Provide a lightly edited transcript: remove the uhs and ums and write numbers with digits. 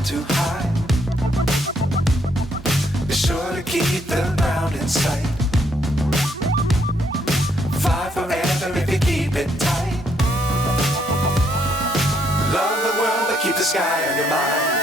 fly too high. Be sure to keep the ground in sight. Fly forever if you keep it tight. Love the world, but keep the sky on your mind.